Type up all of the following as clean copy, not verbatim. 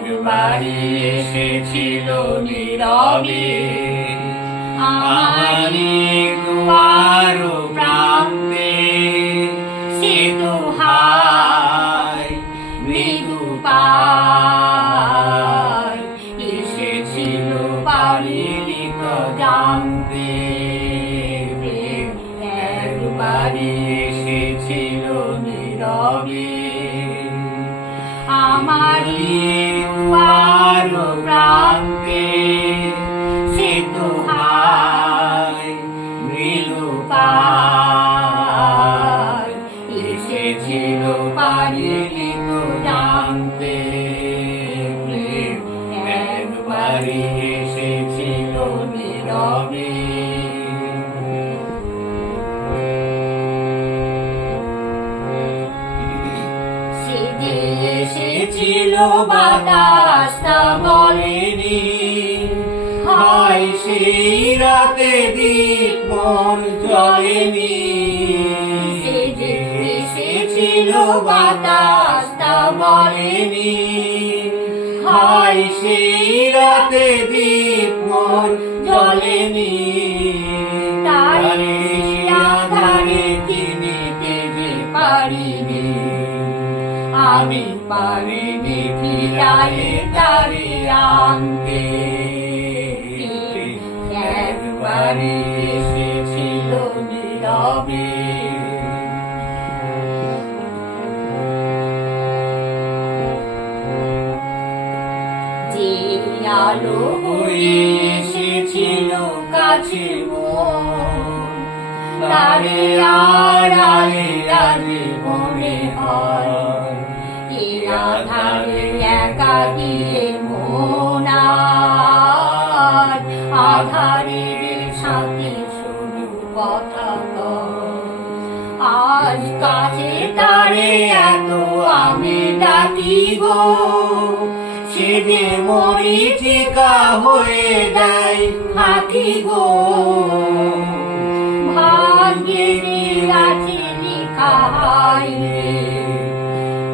একবারই এসেছিল নীরবে আমারই দুয়ার প্রান্তে, সে তো হায় মৃদু পায় এসেছিল পারিনি তো জানতে। একবারই এসেছিল নীরবে আমারই দুয়ার প্রান্তে, সে তো হায় মৃদু পায় এসেছিল পারিনি তো জানতে। একবারই এসেছিল নীরবে। এসেছিল বাতাস তা বলেনি, হায় সেই রাতে দীপ মন জ্বলেনি। এসেছিল বাতাস তা বলেনি, হায় সেই রাতে দীপ মন জ্বলেনি। তারে আধারে চিনিতে যে পারিনি, আমি পারিনি ফিরায়ে তারে আনতে। একবারই এসেছিল নীরবে। যে আলো হয়ে এসেছিল কাছে তারে আড়ালে আগে মনে হয়, আধারে একাকিয়ে মন আধারের সাথে শুধু কথা আজ কাছে তারে এত আমি ডাকি গো, সে যে মরিচিকা হয়ে দেয় ফাঁকি গো। ভাগ্যে আছে লিখা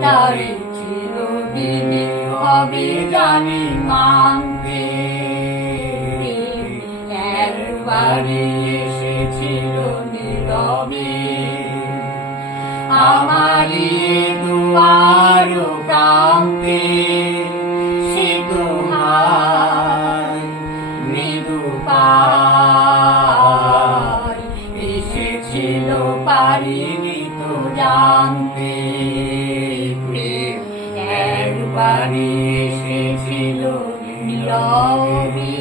তারে চিরদিনই হবে জানি মানতে। একবারই এসেছিল নীরবে আমারই দুয়ার প্রান্তে, সে তো হায় মৃদু পায় এসেছিল পারিনি তো জানতে। একবারই এসেছিল নীরবে।